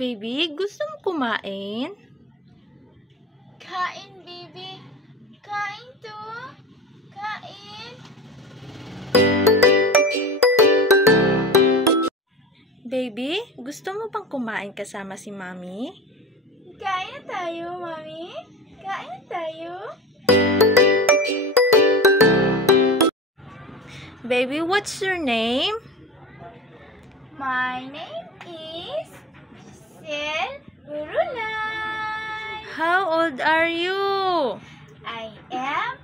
Baby, gusto mo kumain? Kain, baby. Kain to. Kain. Baby, gusto mo bang kumain kasama si Mommy? Kain na tayo, Mami. Kain na tayo. Baby, what's your name? My name is Giselle Urulay. How old are you? I am